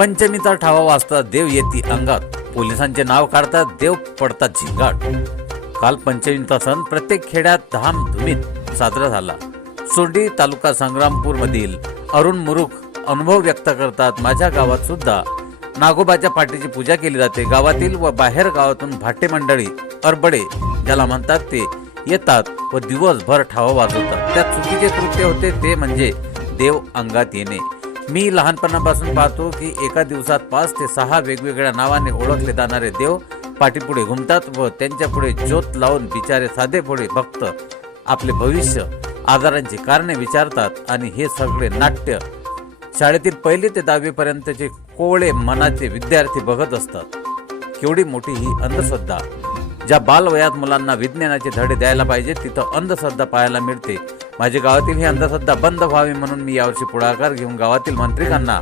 पंचमीचा ठावा वाजता देव येती अंगात. पोलिसांचे नाव काढतात देव पडतात झिंगाट. काल पंचमीचा सण प्रत्येक खेड्यात धामधुमीत साजरा झाला. सोंडी तालुका संग्रामपूर मधील अरुण मुरुख अनुभव व्यक्त करतात. माझ्या गावात सुद्धा नागोबाच्या पाठीची पूजा केली जाते. गावातील व बाहेर गावातून भाटे मंडळी अरबडे ज्याला म्हणतात ते येतात व दिवसभर ठावा वाजवतात. त्या चुकीचे कृत्य होते ते म्हणजे देव अंगात येणे. मी लहानपणापासून पाहतो की एका दिवसात पाच ते सहा वेगवेगळ्या नावाने ओळखले जाणारे देव पाठीपुढे घुमतात व त्यांच्या पुढे ज्योत लावून बिचारे साधे पुढे भक्त आपले भविष्य आजारांची कारणे विचारतात आणि हे सगळे नाट्य शाळेतील पहिली ते दहावीपर्यंतचे कोवळे मनाचे विद्यार्थी बघत असतात. केवढी मोठी ही अंधश्रद्धा. ज्या बालवयात मुलांना विज्ञानाचे धडे द्यायला पाहिजे तिथं अंधश्रद्धा पाहायला मिळते. माझे गावातील ही अंधश्रद्धा बंद व्हावी म्हणून मी यावर्षी पुढाकार घेऊन गावातील मंत्रिकांना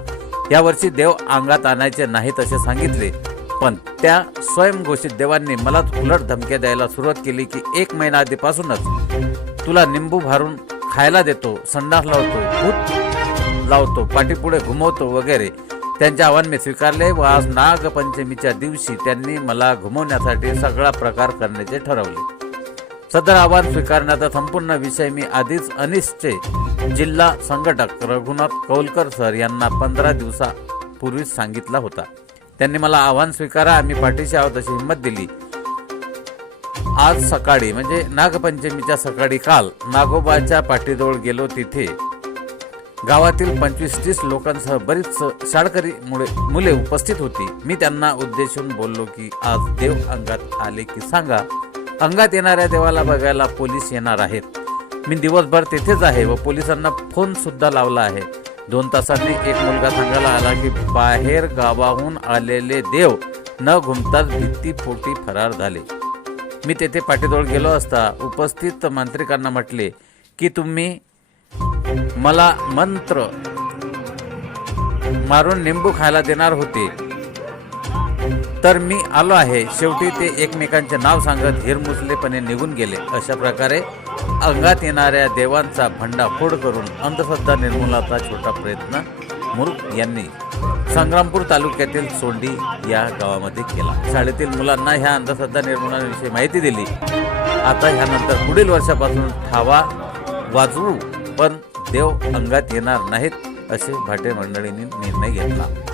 यावर्षी देव अंगात आणायचे नाहीत असे सांगितले. पण त्या स्वयंघोषित देवांनी मलाच उलट धमक्या द्यायला सुरुवात केली की एक महिना आधीपासूनच तुला निंबू भारून खायला देतो संडास लावतो भूत लावतो पाठीपुढे घुमवतो वगैरे. त्यांचे आव्हान मी स्वीकारले व आज नागपंचमीच्या दिवशी त्यांनी मला घुमवण्यासाठी सगळा प्रकार करण्याचे ठरवले. सदर आव्हान स्वीकारण्याचा संपूर्ण विषय मी आधीच अनिसचे जिल्हा संघटक रघुनाथ कौलकर सर यांना पंधरा दिवसापूर्वीच सांगितला होता. त्यांनी मला आव्हान स्वीकारा आम्ही पाठीशी आहोत अशी हिंमत दिली. आज सकाळी म्हणजे नागपंचमीच्या सकाळी काल नागोबाच्या पाठीजवळ गेलो तिथे. गावातील पंचवीस तीस लोकांसह बरीच शाळकरी मुळे मुले उपस्थित होती. मी त्यांना उद्देशून बोललो की आज देव अंगात आले की सांगा अंगात येणाऱ्या देवाला बघायला पोलीस येणार आहेत. मी दिवसभर तेथेच आहे व पोलिसांना फोन सुद्धा लावला आहे. दोन तासांनी एक मुलगा सांगायला आला की बाहेर गावाहून आलेले देव न घुमताच भीतीपोटी फरार झाले. मी तेथे पाठीजवळ गेलो असता उपस्थित मांत्रिकांना म्हटले की तुम्ही मला मंत्र मारून निंबू खायला देणार होते. तर मी आलो आहे. शेवटी ते एकमेकांचे नाव सांगत हिरमुसलेपणे निघून गेले. अशा प्रकारे अंगात येणाऱ्या देवांचा भंडाफोड करून अंधश्रद्धा निर्मूलनाचा छोटा प्रयत्न मुरुक यांनी संग्रामपूर तालुक्यातील सोंडी या गावामध्ये केला. शाळेतील मुलांना ह्या अंधश्रद्धा निर्मूलनाविषयी माहिती दिली. आता ह्यानंतर पुढील वर्षापासून ठावा वाजवू पण देव अंगात येणार नाहीत असे भाटे मंडळींनी निर्णय घेतला.